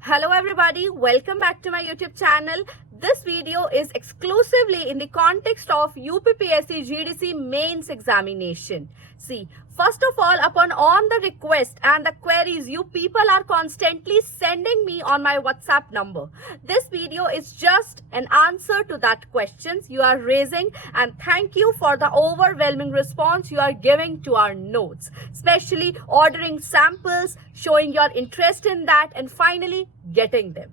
Hello everybody, welcome back to my YouTube channel. This video is exclusively in the context of UPPSC GDC mains examination. See, first of all, upon on the request and the queries you people are constantly sending me on my WhatsApp number, this video is just an answer to that questions you are raising, and thank you for the overwhelming response you are giving to our notes, especially ordering samples, showing your interest in that, and finally getting them.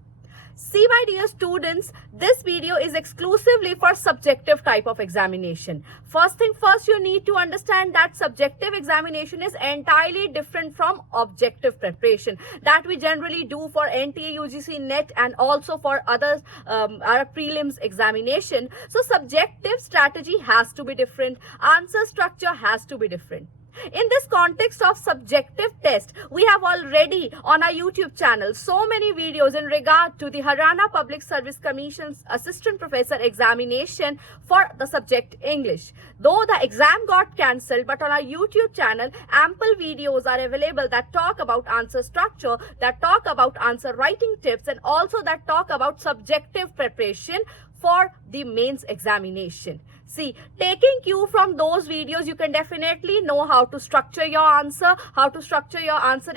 See, my dear students, this video is exclusively for subjective type of examination. First thing first, you need to understand that subjective examination is entirely different from objective preparation that we generally do for NTA, UGC, NET, and also for others, our prelims examination. So subjective strategy has to be different. Answer structure has to be different. In this context of subjective test, we have already on our YouTube channel so many videos in regard to the Haryana Public Service Commission's Assistant Professor examination for the subject English. Though the exam got cancelled, but on our YouTube channel, ample videos are available that talk about answer structure, that talk about answer writing tips, and also that talk about subjective preparation for the mains examination. See, taking cue from those videos, you can definitely know how to structure your answer,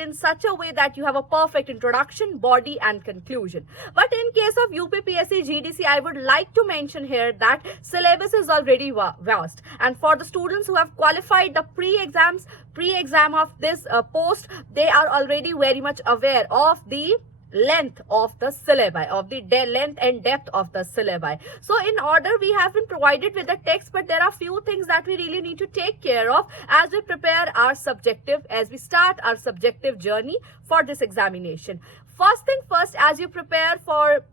in such a way that you have a perfect introduction, body, and conclusion. But in case of UPPSC GDC, I would like to mention here that syllabus is already vast, and for the students who have qualified the pre-exam of this post, they are already very much aware of the length of the syllabi, of the length and depth of the syllabi. So in order, we have been provided with the text, but there are few things that we really need to take care of as we prepare our subjective, as we start our subjective journey for this examination. First thing first, as you prepare for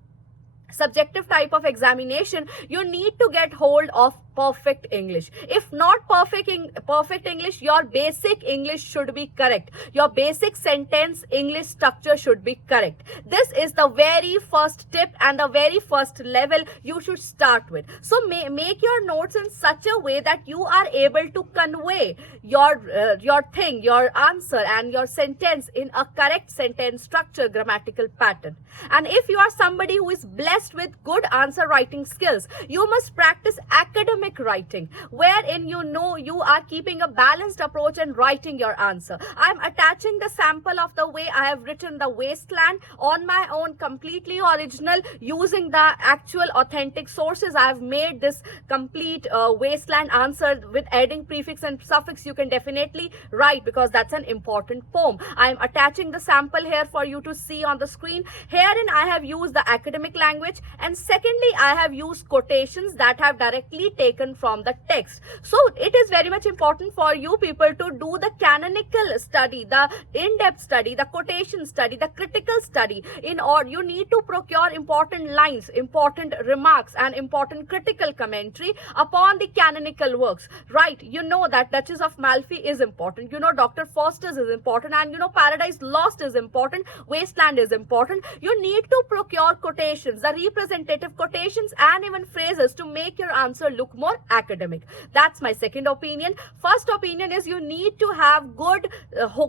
subjective type of examination, you need to get hold of perfect English. If not perfect English, your basic English should be correct. Your basic sentence English structure should be correct. This is the very first tip and the very first level you should start with. So make your notes in such a way that you are able to convey your thing, your answer, and your sentence in a correct sentence structure, grammatical pattern. And if you are somebody who is blessed with good answer writing skills, you must practice academic writing, wherein you know you are keeping a balanced approach and writing your answer. I am attaching the sample of the way I have written the wasteland on my own, completely original, using the actual authentic sources. I have made this complete wasteland answer with adding prefix and suffix. You can definitely write because that's an important poem. I am attaching the sample here for you to see on the screen. Herein I have used the academic language, and secondly I have used quotations that have directly taken from the text. So it is very much important for you people to do the canonical study, the in-depth study, the quotation study, the critical study. In order, you need to procure important lines, important remarks, and important critical commentary upon the canonical works. Right, you know that Duchess of Malfi is important, you know Dr. Faustus is important, and you know Paradise Lost is important, Wasteland is important. You need to procure quotations, the representative quotations, and even phrases to make your answer look more academic. That's my second opinion. First opinion is you need to have good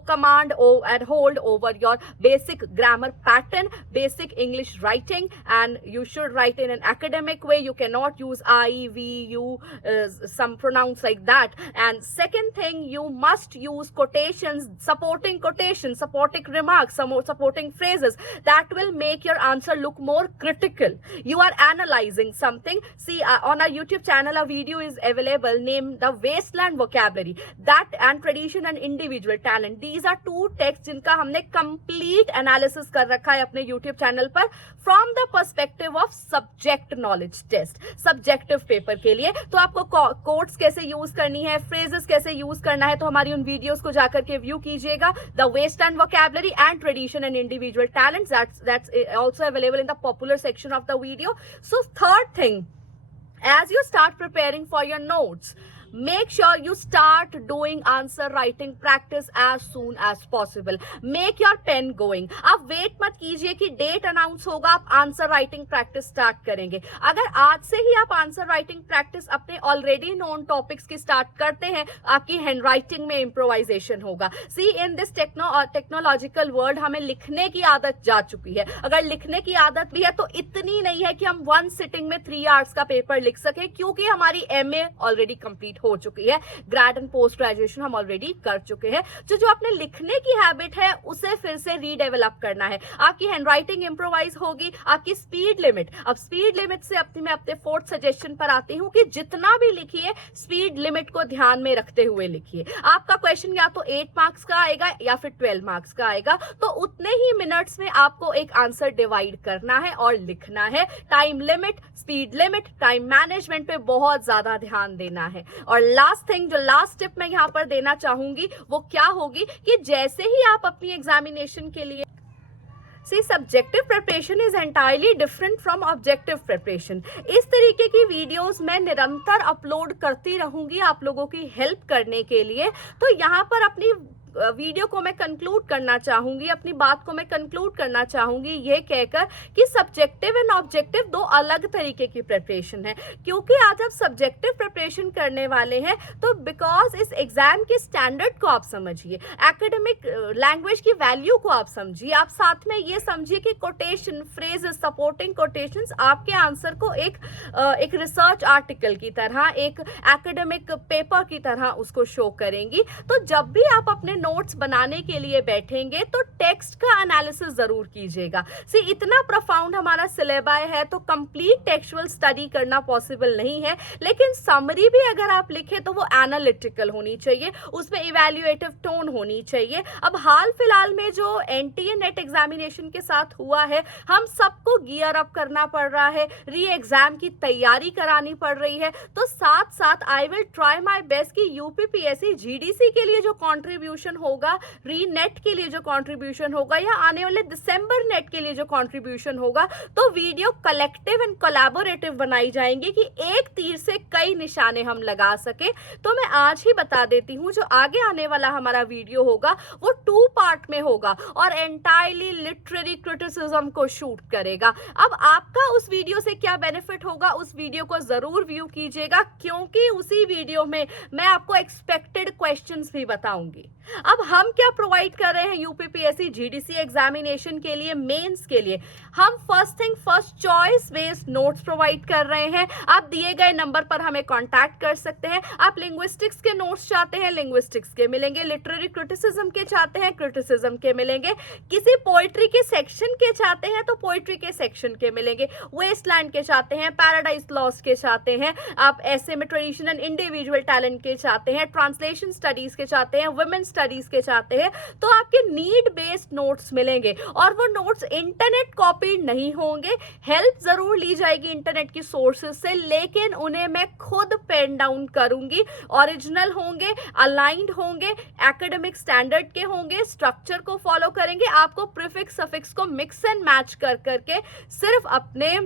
command and hold over your basic grammar pattern, basic English writing, and you should write in an academic way. You cannot use I, we, you, some pronouns like that. And second thing, you must use quotations, supporting remarks, some more supporting phrases that will make your answer look more critical. You are analyzing something. See, on our YouTube channel, a video is available named The Wasteland Vocabulary, that and Tradition and Individual Talent. These are two texts जिनका हमने complete analysis कर रखा है अपने YouTube channel पर from the perspective of subject knowledge test, subjective paper के लिए. तो आपको quotes कैसे use करनी है, phrases कैसे use करना है, तो हमारी उन videos को जाकर के view कीजिएगा. The Wasteland Vocabulary and Tradition and Individual Talents, that's also available in the popular section of the video. So third thing, as you start preparing for your notes, make sure you start doing answer writing practice as soon as possible. Make your pen going. आप wait मत कीजिए कि date announce होगा आप answer writing practice start करेंगे. अगर आज से ही आप आंसर राइटिंग प्रैक्टिस अपने ऑलरेडी नोन टॉपिक्स की स्टार्ट करते हैं, आपकी हैंड राइटिंग में इम्प्रोवाइजेशन होगा. सी इन दिस टेक्नोलॉजिकल वर्ल्ड हमें लिखने की आदत जा चुकी है. अगर लिखने की आदत भी है तो इतनी नहीं है कि हम वन सिटिंग में 3 आवर्स का पेपर लिख सके, क्योंकि हमारी एमए ऑलरेडी कंप्लीट हो चुकी है, ग्रेड एंड पोस्ट ग्रेजुएशन हम ऑलरेडी कर चुके हैं. जो अपने लिखने की हैबिट है उसे फिर से रीडेवलप करना है. आपकी हैंड राइटिंग इंप्रोवाइज होगी. आपकी स्पीड लिमिट, अब स्पीड लिमिट से मैं अपने फोर्थ सजेशन पर आती हूँ कि जितना भी लिखिए स्पीड लिमिट को ध्यान में रखते हुए लिखिए. आपका क्वेश्चन या तो 8 मार्क्स का आएगा या फिर 12 मार्क्स का आएगा, तो उतने ही मिनट्स में आपको एक आंसर डिवाइड करना है और लिखना है. Time limit, speed limit, time management पे बहुत ज्यादा ध्यान देना है. और लास्ट थिंग, जो लास्ट टिप मैं यहाँ पर देना चाहूंगी वो क्या होगी कि जैसे ही आप अपनी एग्जामिनेशन के लिए subjective preparation is entirely different from objective preparation. इस तरीके की वीडियोस मैं निरंतर अपलोड करती रहूंगी आप लोगों की हेल्प करने के लिए. तो यहाँ पर अपनी वीडियो को मैं कंक्लूड करना चाहूंगी, अपनी बात को मैं कंक्लूड करना चाहूंगी ये कहकर कि सब्जेक्टिव एंड ऑब्जेक्टिव दो अलग तरीके की प्रिपरेशन है. क्योंकि आज आप सब्जेक्टिव प्रिपरेशन करने वाले हैं तो बिकॉज इस एग्जाम के स्टैंडर्ड को आप समझिए, एकेडमिक लैंग्वेज की वैल्यू को आप समझिए, आप साथ में ये समझिए कि कोटेशन, फ्रेजेस, सपोर्टिंग कोटेशंस आपके आंसर को एक रिसर्च आर्टिकल की तरह, एक एकेडमिक पेपर की तरह उसको शो करेंगी. तो जब भी आप अपने नोट्स बनाने के लिए बैठेंगे तो टेक्स्ट का एनालिसिस जरूर कीजिएगा. इतना प्रोफाउंड हमारा सिलेबस है तो कंप्लीट टेक्सुअल स्टडी करना पॉसिबल नहीं है, लेकिन समरी भी अगर आप लिखें तो वो एनालिटिकल होनी चाहिए, उसमें इवैल्यूएटिव टोन होनी चाहिए. अब हाल फिलहाल में जो एनटीए नेट एग्जामिनेशन के साथ हुआ है, हम सबको गियर अप करना पड़ रहा है, री एग्जाम की तैयारी करानी पड़ रही है. तो साथ साथ I will try my best कि यूपीपीएससी जीडीसी के लिए जो कॉन्ट्रीब्यूशन होगा, री नेट के लिए जो कंट्रीब्यूशन होगा, या आने वाले दिसंबर नेट के लिए जो कंट्रीब्यूशन होगा, तो वीडियो कलेक्टिव एंड कोलैबोरेटिव बनाई जाएंगी कि एक तीर से कई निशाने हम लगा सके. तो मैं आज ही बता देती हूं, जो आगे आने वाला हमारा वीडियो होगा वो 2 पार्ट में होगा और एंटायरली लिटरेरी क्रिटिसिज्म को शूट करेगा. अब आपका उस वीडियो से क्या बेनिफिट होगा, उस वीडियो को जरूर व्यू कीजिएगा, क्योंकि उसी वीडियो में मैं आपको एक्सपेक्टेड क्वेश्चंस भी बताऊंगी. अब हम क्या प्रोवाइड कर रहे हैं यूपीपीएससी जीडीसी एग्जामिनेशन के लिए, मेंस के लिए? हम first thing first choice based notes provide कर रहे हैं. आप दिए गए नंबर पर हमें कांटेक्ट कर सकते हैं. आप लिंग्विस्टिक्स के नोट्स चाहते हैं, लिंग्विस्टिक्स के मिलेंगे. लिटरेरी क्रिटिसिज्म के चाहते हैं, क्रिटिसिज्म के मिलेंगे. किसी पोइट्री के सेक्शन के चाहते हैं तो पोइट्री के सेक्शन के मिलेंगे. वेस्टलैंड के चाहते हैं, पैराडाइज लॉस्ट के चाहते हैं, आप ऐसे में ट्रेडिशन एंड इंडिविजुअल टैलेंट के चाहते हैं, ट्रांसलेशन स्टडीज के चाहते हैं, वुमेन स्टडीज के चाहते हैं, तो आपके नीड बेस्ड नोट्स मिलेंगे. और वो नोट्स इंटरनेट कॉपी नहीं होंगे, हेल्प जरूर ली जाएगी इंटरनेट की सोर्सेज से, लेकिन उन्हें मैं खुद पेन डाउन करूंगी. ओरिजिनल होंगे, अलाइंड होंगे, एकेडमिक स्टैंडर्ड के होंगे, स्ट्रक्चर को फॉलो करेंगे. आपको प्रीफिक्स सफिक्स को मिक्स एंड मैच कर करके सिर्फ अपने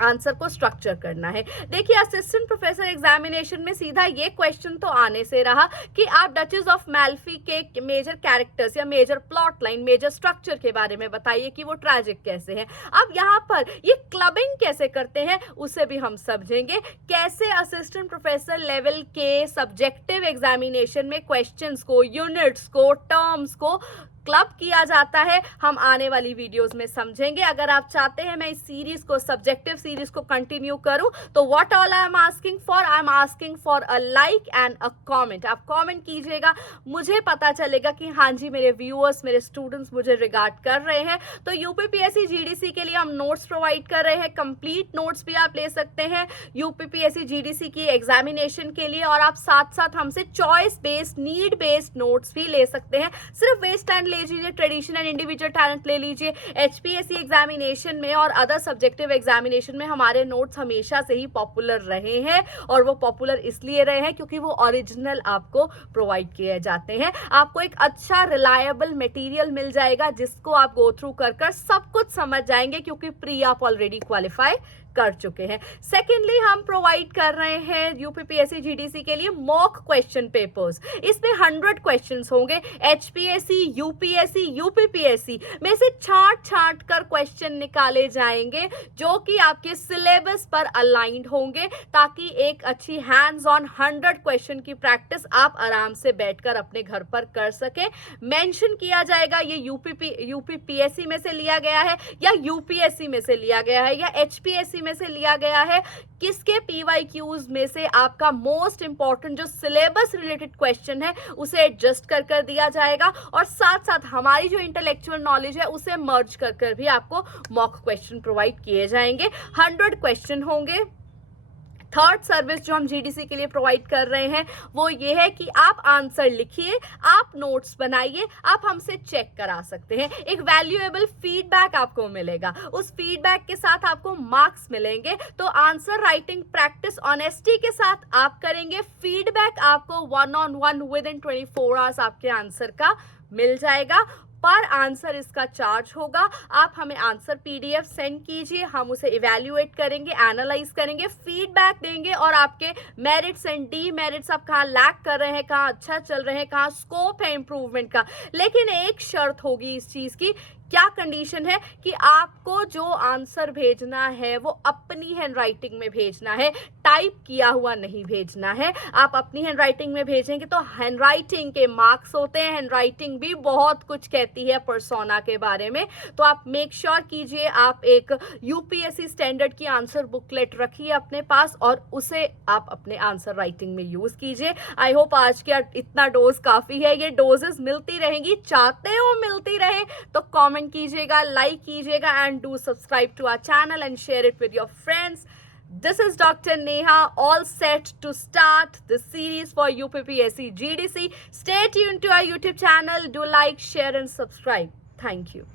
आंसर को स्ट्रक्चर करना है. देखिए, असिस्टेंट प्रोफेसर एग्जामिनेशन में सीधा ये क्वेश्चन तो आने से रहा कि आप डचेस ऑफ मैल्फी के मेजर कैरेक्टर्स या major plot line, major structure के बारे में बताइए कि वो ट्रैजिक कैसे है. अब यहाँ पर ये क्लबिंग कैसे करते हैं उसे भी हम समझेंगे, कैसे असिस्टेंट प्रोफेसर लेवल के सब्जेक्टिव एग्जामिनेशन में क्वेश्चंस को, यूनिट्स को, टर्म्स को क्लब किया जाता है, हम आने वाली वीडियोस में समझेंगे. अगर आप चाहते हैं मैं इस सीरीज को, सब्जेक्टिव सीरीज को कंटिन्यू करूं, तो what all I am asking for, I am asking for a like and a comment. आप कमेंट कीजिएगा, मुझे पता चलेगा कि हाँ जी मेरे व्यूअर्स, मेरे स्टूडेंट्स मुझे रिगार्ड कर रहे हैं. तो यूपीपीएससी जीडीसी के लिए हम नोट्स प्रोवाइड कर रहे हैं, कंप्लीट नोट्स भी आप ले सकते हैं यूपीपीएससी जीडीसी की एग्जामिनेशन के लिए. और आप साथ साथ हमसे choice based, need based notes भी ले सकते हैं. सिर्फ वेस्ट एंड ले लीजिए, ट्रेडिशन एंड इंडिविजुअल टैलेंट ले लीजिए. एचपीएससी एग्जामिनेशन में और अदर सब्जेक्टिव एग्जामिनेशन में हमारे नोट्स हमेशा से ही पॉपुलर रहे हैं, और वो पॉपुलर इसलिए रहे हैं क्योंकि वो ओरिजिनल आपको प्रोवाइड किए जाते हैं. आपको एक अच्छा रिलायबल मटेरियल मिल जाएगा जिसको आप गो थ्रू कर सब कुछ समझ जाएंगे, क्योंकि प्री आप ऑलरेडी क्वालिफाई कर चुके हैं। सेकेंडली हम प्रोवाइड कर रहे हैं यूपीपीएससी जीडीसी के लिए मॉक क्वेश्चन पेपर्स। इसमें 100 क्वेश्चंस होंगे। एचपीएससी, यूपीएससी, यूपीपीएससी में से छांट कर क्वेश्चन निकाले जाएंगे जो कि आपके सिलेबस पर अलाइंड होंगे, ताकि एक अच्छी हैंड्स ऑन 100 क्वेश्चन की प्रैक्टिस आप आराम से बैठकर अपने घर पर कर सके। मेंशन किया जाएगा ये यूपीपीएससी में से लिया गया है या यूपीएससी में से लिया गया है या एचपीएससी में से लिया गया है, किसके पीवाईक्यूज में से आपका मोस्ट इंपॉर्टेंट जो सिलेबस रिलेटेड क्वेश्चन है उसे एडजस्ट कर दिया जाएगा, और साथ साथ हमारी जो इंटेलेक्चुअल नॉलेज है उसे मर्ज कर भी आपको मॉक क्वेश्चन प्रोवाइड किए जाएंगे। 100 क्वेश्चन होंगे। थर्ड सर्विस जो हम जीडीसी के लिए प्रोवाइड कर रहे हैं वो ये है कि आप आंसर लिखिए, आप नोट्स बनाइए, आप हमसे चेक करा सकते हैं। एक वैल्यूएबल फीडबैक आपको मिलेगा, उस फीडबैक के साथ आपको मार्क्स मिलेंगे। तो आंसर राइटिंग प्रैक्टिस ऑनेस्टी के साथ आप करेंगे, फीडबैक आपको 1-on-1 विदिन 24 आवर्स आपके आंसर का मिल जाएगा। पर आंसर इसका चार्ज होगा। आप हमें आंसर पीडीएफ सेंड कीजिए, हम उसे इवैल्यूएट करेंगे, एनालाइज करेंगे, फीडबैक देंगे, और आपके मेरिट्स एंड डीमेरिट्स, आप कहाँ लैक कर रहे हैं, कहाँ अच्छा चल रहे हैं, कहाँ स्कोप है इंप्रूवमेंट का। लेकिन एक शर्त होगी इस चीज़ की, क्या कंडीशन है कि आपको जो आंसर भेजना है वो अपनी हैंडराइटिंग में भेजना है, टाइप किया हुआ नहीं भेजना है। आप अपनी हैंडराइटिंग में भेजेंगे तो हैंडराइटिंग के मार्क्स होते हैं, हैंडराइटिंग भी बहुत कुछ कहती है पर्सोना के बारे में। तो आप मेक श्योर कीजिए आप एक यूपीएससी स्टैंडर्ड की आंसर बुकलेट रखिए अपने पास और उसे आप अपने आंसर राइटिंग में यूज कीजिए। आई होप आज के इतना डोज काफी है, ये डोजेस मिलती रहेंगी, चाहते हो मिलती रहे तो कमेंट कीजिएगा, लाइक कीजिएगा, and do subscribe to our channel and share it with your friends. This is Dr. Neha, all set to start the series for UPPSC GDC. Stay tuned to our YouTube channel. Do like, share and subscribe. Thank you.